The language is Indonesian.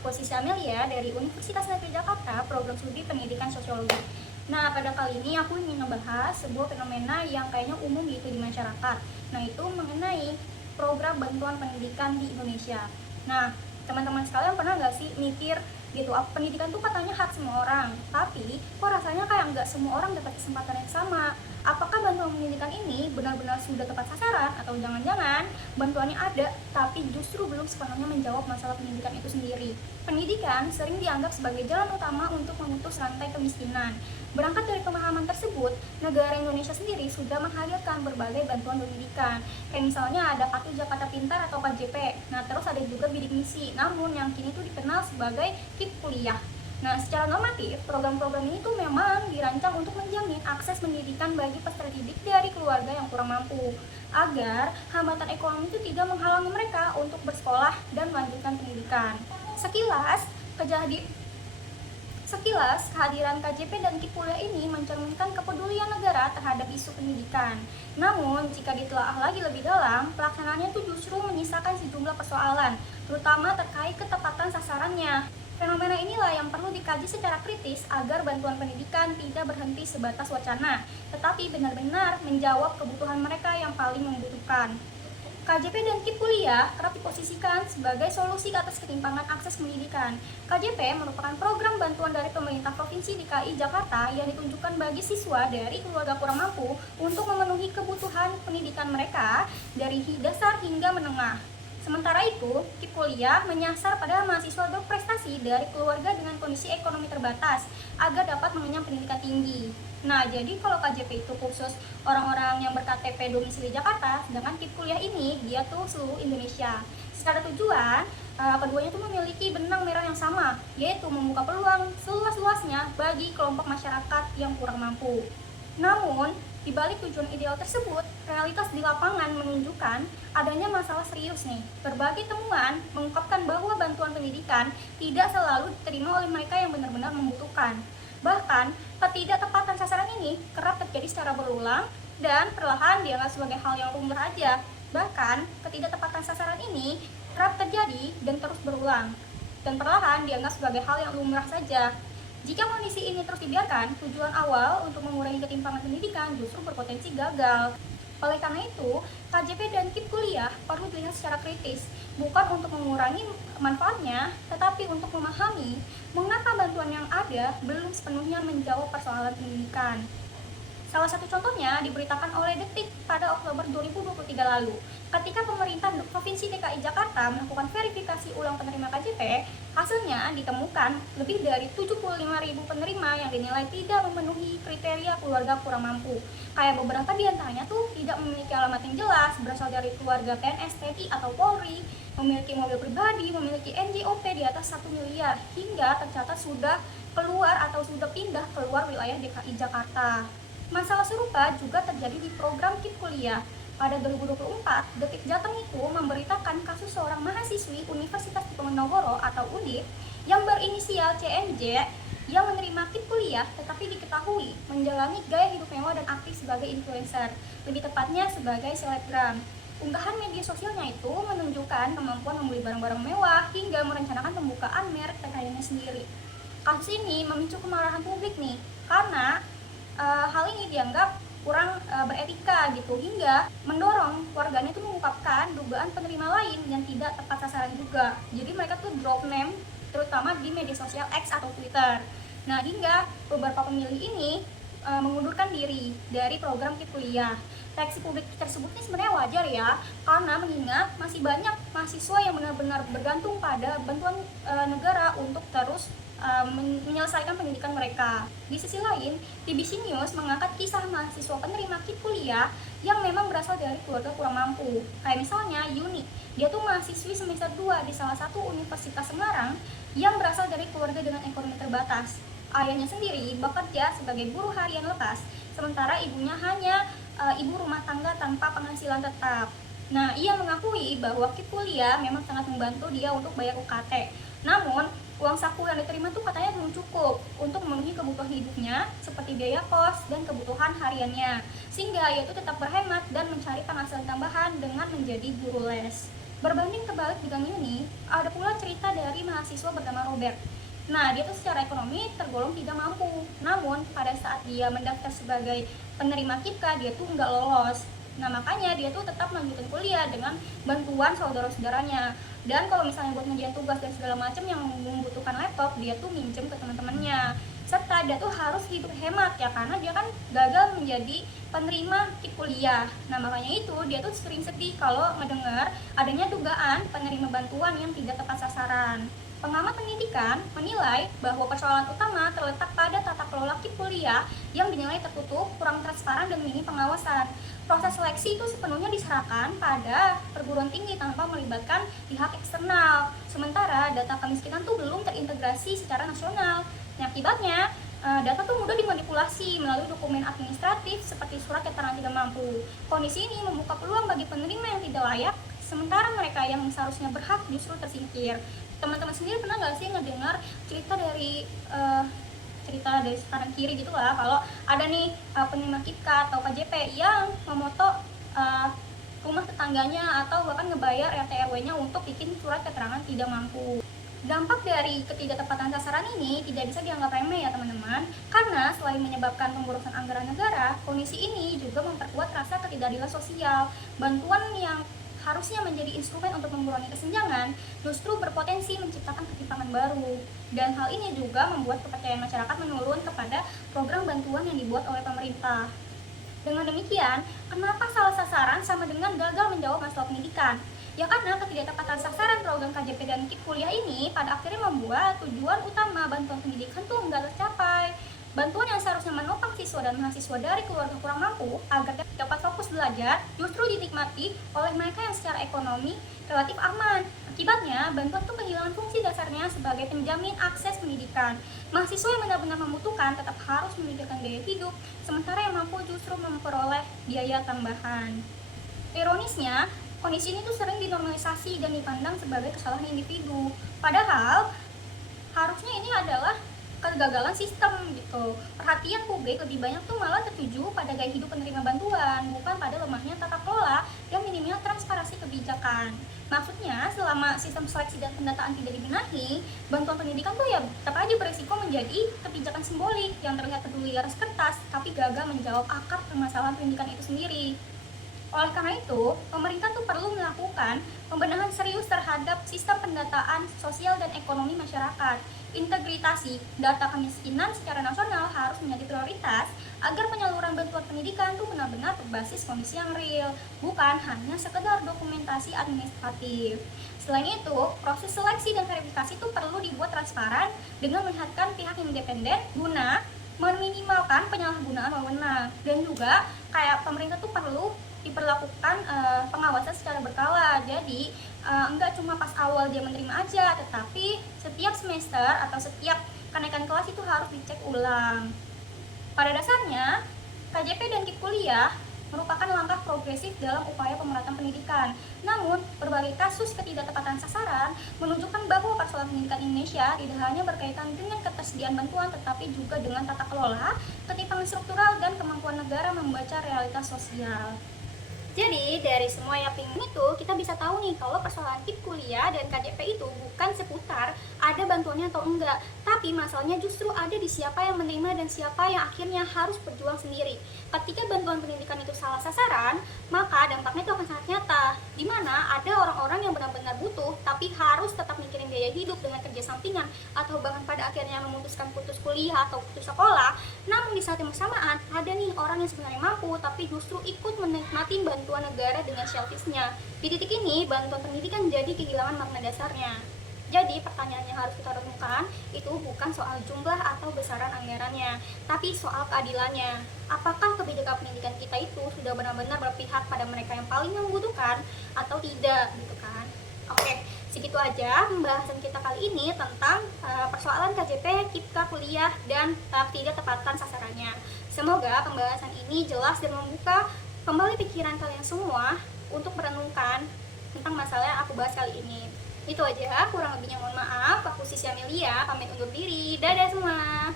aku Sisi Amelia dari Universitas Negeri Jakarta, program studi pendidikan sosiologi. Nah, pada kali ini aku ingin membahas sebuah fenomena yang kayaknya umum gitu di masyarakat. Nah, itu mengenai program bantuan pendidikan di Indonesia. Nah, teman-teman sekalian pernah nggak sih mikir gitu, pendidikan tuh katanya hak semua orang, tapi kok rasanya kayak nggak semua orang dapat kesempatan yang sama. Apakah bantuan pendidikan ini benar-benar sudah tepat sasaran, atau jangan-jangan bantuannya ada tapi justru belum sepenuhnya menjawab masalah pendidikan itu sendiri? Pendidikan sering dianggap sebagai jalan utama untuk memutus rantai kemiskinan. Berangkat dari pemahaman tersebut, negara Indonesia sendiri sudah menghadirkan berbagai bantuan pendidikan. Kayak misalnya ada Kartu Jakarta Pintar atau KJP. Nah, terus ada juga bidik misi, namun yang kini tuh dikenal sebagai KIP Kuliah. Nah, secara normatif, program-program ini tuh memang dirancang untuk menjamin akses pendidikan bagi peserta didik dari keluarga yang kurang mampu, agar hambatan ekonomi itu tidak menghalangi mereka untuk bersekolah dan melanjutkan pendidikan. Sekilas, kehadiran KJP dan KIP Kuliah ini mencerminkan kepedulian negara terhadap isu pendidikan. Namun, jika ditelaah lagi lebih dalam, pelaksanaannya itu justru menyisakan sejumlah persoalan, terutama terkait ketepatan sasarannya. Fenomena inilah yang perlu dikaji secara kritis agar bantuan pendidikan tidak berhenti sebatas wacana, tetapi benar-benar menjawab kebutuhan mereka yang paling membutuhkan. KJP dan KIP Kuliah kerap diposisikan sebagai solusi atas ketimpangan akses pendidikan. KJP merupakan program bantuan dari pemerintah Provinsi DKI Jakarta yang ditunjukkan bagi siswa dari keluarga kurang mampu untuk memenuhi kebutuhan pendidikan mereka dari dasar hingga menengah. Sementara itu, KIP Kuliah menyasar pada mahasiswa berprestasi dari keluarga dengan kondisi ekonomi terbatas agar dapat mengenyam pendidikan tinggi. Nah, jadi kalau KJP itu khusus orang-orang yang berKTP domisili Jakarta, sedangkan KIP Kuliah ini dia tuh seluruh Indonesia. Secara tujuan, keduanya tuh memiliki benang merah yang sama, yaitu membuka peluang seluas-luasnya bagi kelompok masyarakat yang kurang mampu. Namun, di balik tujuan ideal tersebut, realitas di lapangan menunjukkan adanya masalah serius nih. Berbagai temuan mengungkapkan bahwa bantuan pendidikan tidak selalu diterima oleh mereka yang benar-benar membutuhkan. Bahkan, ketidaktepatan sasaran ini kerap terjadi secara berulang dan perlahan dianggap sebagai hal yang lumrah aja. Bahkan, ketidaktepatan sasaran ini kerap terjadi dan terus berulang, dan perlahan dianggap sebagai hal yang lumrah saja. Jika kondisi ini terus dibiarkan, tujuan awal untuk mengurangi ketimpangan pendidikan justru berpotensi gagal. Oleh karena itu, KJP dan KIP Kuliah perlu dilihat secara kritis, bukan untuk mengurangi manfaatnya, tetapi untuk memahami mengapa bantuan yang ada belum sepenuhnya menjawab persoalan pendidikan. Salah satu contohnya diberitakan oleh Detik pada Oktober 2023 lalu. Ketika pemerintah Provinsi DKI Jakarta melakukan verifikasi ulang penerima KJP, hasilnya ditemukan lebih dari 75.000 penerima yang dinilai tidak memenuhi kriteria keluarga kurang mampu. Kayak beberapa di antaranya tuh tidak memiliki alamat yang jelas, berasal dari keluarga PNS, TNI, atau Polri, memiliki mobil pribadi, memiliki NJOP di atas 1 miliar, hingga tercatat sudah keluar atau sudah pindah keluar wilayah DKI Jakarta. Masalah serupa juga terjadi di program KIP Kuliah. Pada 2024, Detik Jateng itu memberitakan kasus seorang mahasiswi Universitas Diponegoro atau UNDIP yang berinisial CMJ yang menerima KIP Kuliah tetapi diketahui menjalani gaya hidup mewah dan aktif sebagai influencer, lebih tepatnya sebagai selebgram. Unggahan media sosialnya itu menunjukkan kemampuan membeli barang-barang mewah hingga merencanakan pembukaan merek kekayaannya sendiri. Kasus ini memicu kemarahan publik nih, karena hal ini dianggap kurang beretika gitu, hingga mendorong warganya itu mengungkapkan dugaan penerima lain yang tidak tepat sasaran juga. Jadi mereka tuh drop name terutama di media sosial X atau Twitter. Nah, hingga beberapa pemilih ini mengundurkan diri dari program KIP Kuliah. Reaksi publik tersebut ini sebenarnya wajar ya, karena mengingat masih banyak mahasiswa yang benar-benar bergantung pada bantuan negara untuk terus menyelesaikan pendidikan mereka. Di sisi lain, TBC News mengangkat kisah mahasiswa penerima KIP Kuliah yang memang berasal dari keluarga kurang mampu. Kayak misalnya Yuni, dia tuh mahasiswi semester 2 di salah satu Universitas Semarang yang berasal dari keluarga dengan ekonomi terbatas. Ayahnya sendiri bekerja sebagai buruh harian lepas, sementara ibunya hanya ibu rumah tangga tanpa penghasilan tetap. Nah, ia mengakui bahwa KIP Kuliah memang sangat membantu dia untuk bayar UKT. Namun, uang saku yang diterima tuh katanya belum cukup untuk memenuhi kebutuhan hidupnya seperti biaya kos dan kebutuhan hariannya, sehingga ia itu tetap berhemat dan mencari penghasilan tambahan dengan menjadi guru les. Berbanding terbalik dengan Yuni, ada pula cerita cerita dari mahasiswa bernama Robert. Nah, dia tuh secara ekonomi tergolong tidak mampu. Namun, pada saat dia mendaftar sebagai penerima KIPKA, dia tuh nggak lolos. Nah, makanya dia tuh tetap melanjutkan kuliah dengan bantuan saudara-saudaranya. Dan kalau misalnya buat ngerjain tugas dan segala macam yang membutuhkan laptop, dia tuh minjem ke teman-temannya. Serta dia tuh harus hidup hemat ya, karena dia kan gagal menjadi penerima KIP kuliah. Nah, makanya itu dia tuh sering sedih kalau mendengar adanya dugaan penerima bantuan yang tidak tepat sasaran. Pengamat pendidikan menilai bahwa persoalan utama terletak pada tata kelola KIP kuliah yang dinilai tertutup, kurang transparan, dan minim pengawasan. Proses seleksi itu sepenuhnya diserahkan pada perguruan tinggi tanpa melibatkan pihak eksternal. Sementara data kemiskinan tuh belum terintegrasi secara nasional. Nah, akibatnya data tuh mudah dimanipulasi melalui dokumen administratif seperti surat keterangan tidak mampu. Kondisi ini membuka peluang bagi penerima yang tidak layak, sementara mereka yang seharusnya berhak justru tersingkir. Teman-teman sendiri pernah nggak sih ngedengar cerita dari kanan kiri gitu lah, kalau ada nih penerima KIPKA atau KJP yang memoto rumah tetangganya atau bahkan ngebayar RT RW-nya untuk bikin surat keterangan tidak mampu. Dampak dari ketidaktepatan sasaran ini tidak bisa dianggap remeh ya teman-teman, karena selain menyebabkan pemborosan anggaran negara, kondisi ini juga memperkuat rasa ketidakadilan sosial. Bantuan yang harusnya menjadi instrumen untuk mengurangi kesenjangan justru berpotensi menciptakan ketimpangan baru, dan hal ini juga membuat kepercayaan masyarakat menurun kepada program bantuan yang dibuat oleh pemerintah. Dengan demikian, kenapa salah sasaran sama dengan gagal menjawab masalah pendidikan? Ya karena ketidaktepatan sasaran program KJP dan KIP kuliah ini pada akhirnya membuat tujuan utama bantuan pendidikan tuh nggak tercapai. Bantuan yang seharusnya menopang siswa dan mahasiswa dari keluarga kurang mampu agar dapat fokus belajar justru dinikmati oleh mereka yang secara ekonomi relatif aman. Akibatnya, bantuan itu kehilangan fungsi dasarnya sebagai penjamin akses pendidikan. Mahasiswa yang benar-benar membutuhkan tetap harus memikirkan gaya hidup, sementara yang mampu justru memperoleh biaya tambahan. Ironisnya, kondisi ini tuh sering dinormalisasi dan dipandang sebagai kesalahan individu. Padahal, harusnya ini adalah kegagalan sistem gitu. Perhatian publik lebih banyak tuh malah tertuju pada gaya hidup penerima bantuan, bukan pada lemahnya tata kelola dan minimnya transparansi kebijakan. Maksudnya, selama sistem seleksi dan pendataan tidak dibenahi, bantuan pendidikan tuh ya tetap aja beresiko menjadi kebijakan simbolik yang terlihat peduli atas kertas, tapi gagal menjawab akar permasalahan pendidikan itu sendiri. Oleh karena itu, pemerintah tuh perlu melakukan pembenahan serius terhadap sistem pendataan sosial dan ekonomi masyarakat. Integritasi data kemiskinan secara nasional harus menjadi prioritas agar penyaluran bantuan pendidikan tuh benar-benar berbasis kondisi yang real, bukan hanya sekedar dokumentasi administratif. Selain itu, proses seleksi dan verifikasi itu perlu dibuat transparan dengan melibatkan pihak independen guna meminimalkan penyalahgunaan wewenang, dan juga kayak pemerintah tuh perlu diperlakukan pengawasan secara berkala. Jadi enggak cuma pas awal dia menerima aja, tetapi setiap semester atau setiap kenaikan kelas itu harus dicek ulang. Pada dasarnya, KJP dan KIP kuliah merupakan langkah progresif dalam upaya pemerataan pendidikan. Namun, berbagai kasus ketidaktepatan sasaran menunjukkan bahwa persoalan pendidikan Indonesia tidak hanya berkaitan dengan ketersediaan bantuan, tetapi juga dengan tata kelola, ketimpangan struktural, dan kemampuan negara membaca realitas sosial. Jadi dari semua yang pingin itu kita bisa tahu nih kalau persoalan KIP kuliah dan KJP itu bukan seputar ada bantuannya atau enggak, tapi masalahnya justru ada di siapa yang menerima dan siapa yang akhirnya harus berjuang sendiri. Ketika bantuan pendidikan itu salah sasaran, maka dampaknya itu akan sangat nyata, di mana ada orang-orang yang benar-benar butuh tapi harus tetap mikirin biaya hidup dengan kerja sampingan, atau bahkan pada akhirnya memutuskan putus kuliah atau putus sekolah. Namun di saat yang bersamaan ada nih orang yang sebenarnya mampu tapi justru ikut menikmati bantuan negara dengan selfishnya. Di titik ini, bantuan pendidikan jadi kehilangan makna dasarnya. Jadi pertanyaan yang harus kita renungkan itu bukan soal jumlah atau besaran anggarannya, tapi soal keadilannya. Apakah kebijakan pendidikan kita itu sudah benar-benar berpihak pada mereka yang paling membutuhkan atau tidak, gitu kan? Oke, segitu aja pembahasan kita kali ini tentang persoalan KJP, KIPKA kuliah, dan ketidaktepatan sasarannya. Semoga pembahasan ini jelas dan membuka kembali pikiran kalian semua untuk merenungkan tentang masalah yang aku bahas kali ini. Itu aja, kurang lebihnya mohon maaf. Aku Sisya Melia, pamit undur diri. Dadah semua.